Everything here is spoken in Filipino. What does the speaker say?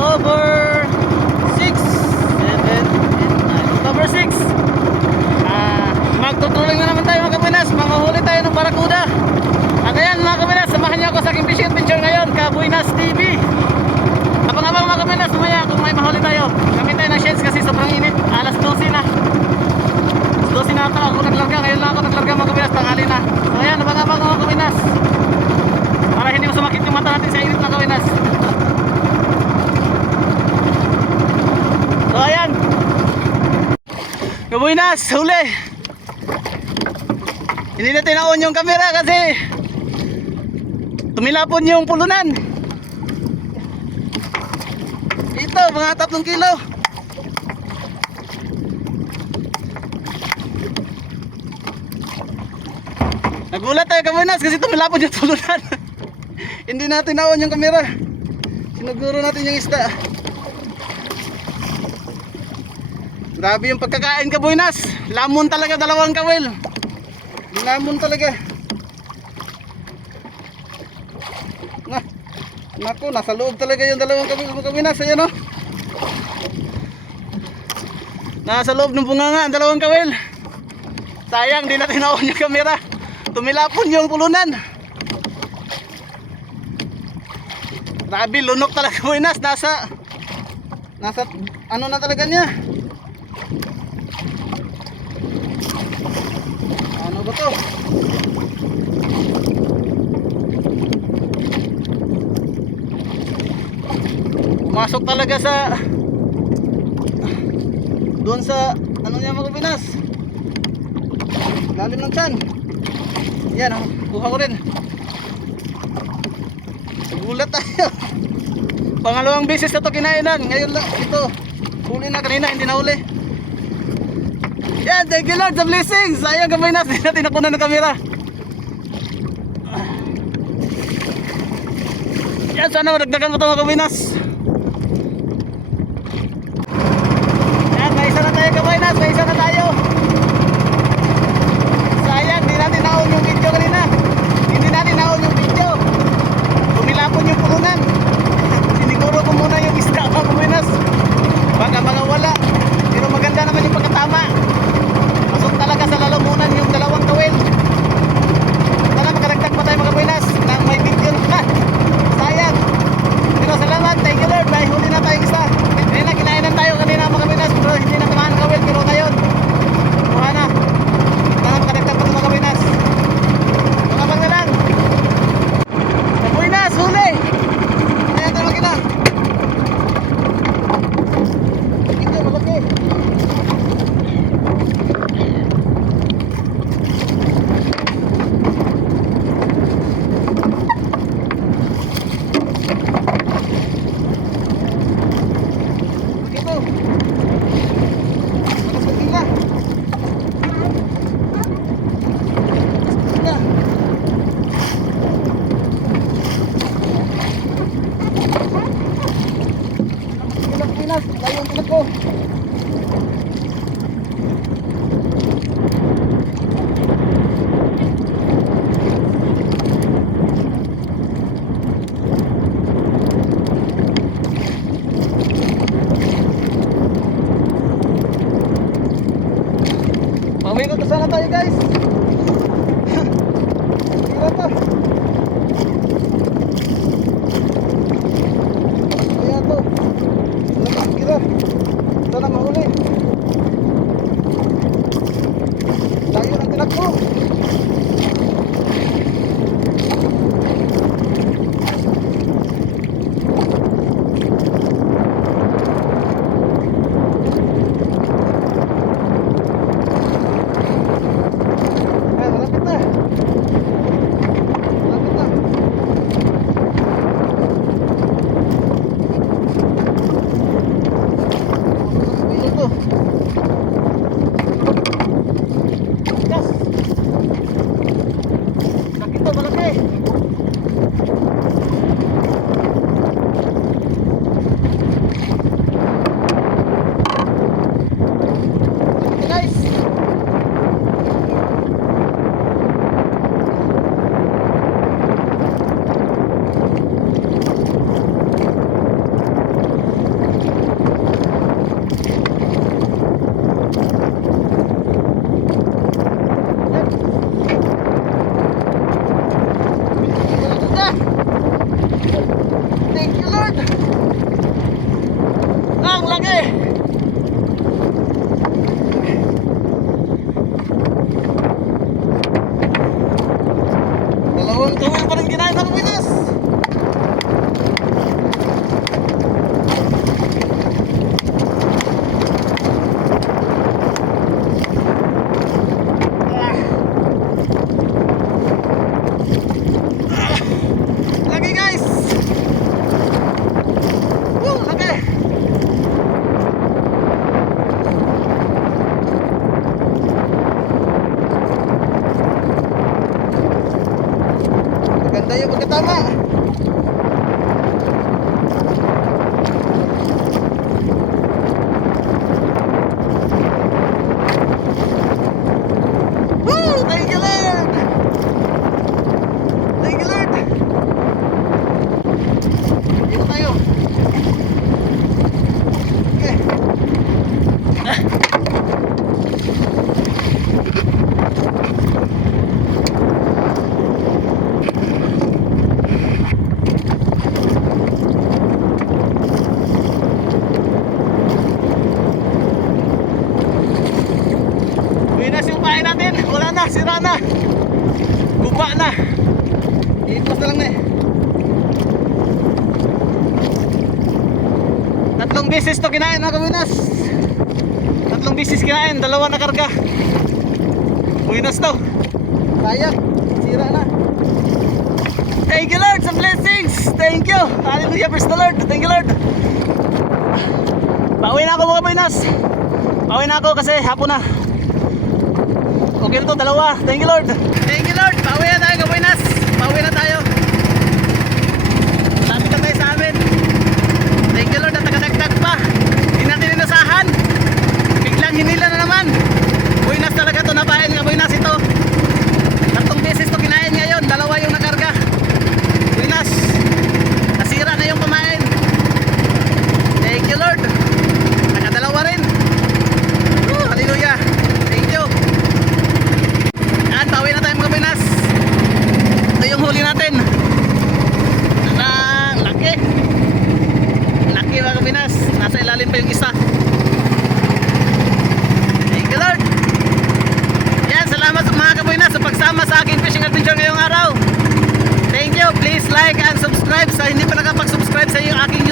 over. Kabuinas, huli. Hindi natin na-on yung camera kasi tumilapon yung pulunan. Ito, mga tatlong kilo. Nagulat tayo kabuinas kasi tumilapon yung pulunan. Hindi natin na-on yung camera. Sinuguro natin yung isda. Grabe yung pagkakain kabuinas. Lamon talaga dalawang kawil. Lamon talaga. Na. Nako, nasa loob talaga yung dalawang kawil mo kabuinas. Ayan o. Nasa loob ng bunganga ang dalawang kawil. Sayang, di natin na-on yung camera. Tumilapon yung pulunan. Grabe, lunok talaga kabuinas. Nasa, nasa, ano na talaga niya. Ba to? Talaga sa doon sa ano niya mga Pinas. Lalim ng tiyan. Yan, oh, kuha ko rin. Gulat tayo. Pangalawang beses na to kinainan. Ngayon lang ito. Huli na kanina, hindi na huli. Yan, thank you Lord sa blessings. Sayang na, hindi natin nakunan ng kamera. Yan, sana madagdagan mo ito mga kabinas. Yan, may isa na tayo kabinas, may isa na tayo. Sayang, hindi natin naon yung video kanina. Hindi natin naon yung video. Tumilapon yung pulunan. Siniguro ko muna yung isda mga kabinas. Baka mga wala. Pero maganda naman yung pagkatama. Pasok talaga sa lalamunan yung dalawang kawil. Sana makaragdag pa tayo mga Pinas na may video na. Sayang. Pero salamat, thank you Lord. May huli na tayong isa. Kanina kinainan tayo kanina mga Pinas. Pero hindi na tamaan ang kawil. Pero ngayon, kuha na. Sana makaragdag pa tayo mga Pinas. Mga bang na lang. Mga Pinas, huli. Ayan tayo makina. Ito, malaki. Ito. Lakas ng tila. Tila. Ilang Pinas, layo ang tilag ko. Pamingot na sana tayo guys. Yung pagkatama. Woo! Thank you, Lord! Thank you, Lord! Dito tayo. Okay. Winas yung pain natin. Wala na, sira na. Guba na. Iipos na lang na eh. Tatlong beses to kinain mga kawinas. Tatlong beses kinain, dalawa na karga. Winas to. Sayang, sira na. Thank you Lord sa blessings. Thank you. Hallelujah, praise the Lord. Thank you Lord. Pauwi na ako mga kawinas. Pauwi na ako kasi hapon na. Okay na to, dalawa. Thank you Lord. Thank you Lord. Pauwi na tayo kawinas. Pauwi na tayo. Lapit na tayo sa amin. Thank you Lord at nakadagdag pa. Hindi natin inasahan. Biglang hinila na naman. Buinas talaga to napain nga buinas ito. Tatlong beses to kinain ngayon. Dalawa yung nakarga. Buinas. Nasira na yung pamain. Thank you Lord. Nakadalawa rin. Woo, hallelujah. Thank you. Yan, pauwi na tayo mga buinas. Ito yung huli natin. Ang laki. Laki mga kapinas. Nasa ilalim pa yung isa. Thank you Lord. Yan, salamat sa mga kapinas sa pagsama sa aking fishing adventure ngayong araw. Thank you. Please like and subscribe sa hindi pa nakapag-subscribe sa iyo aking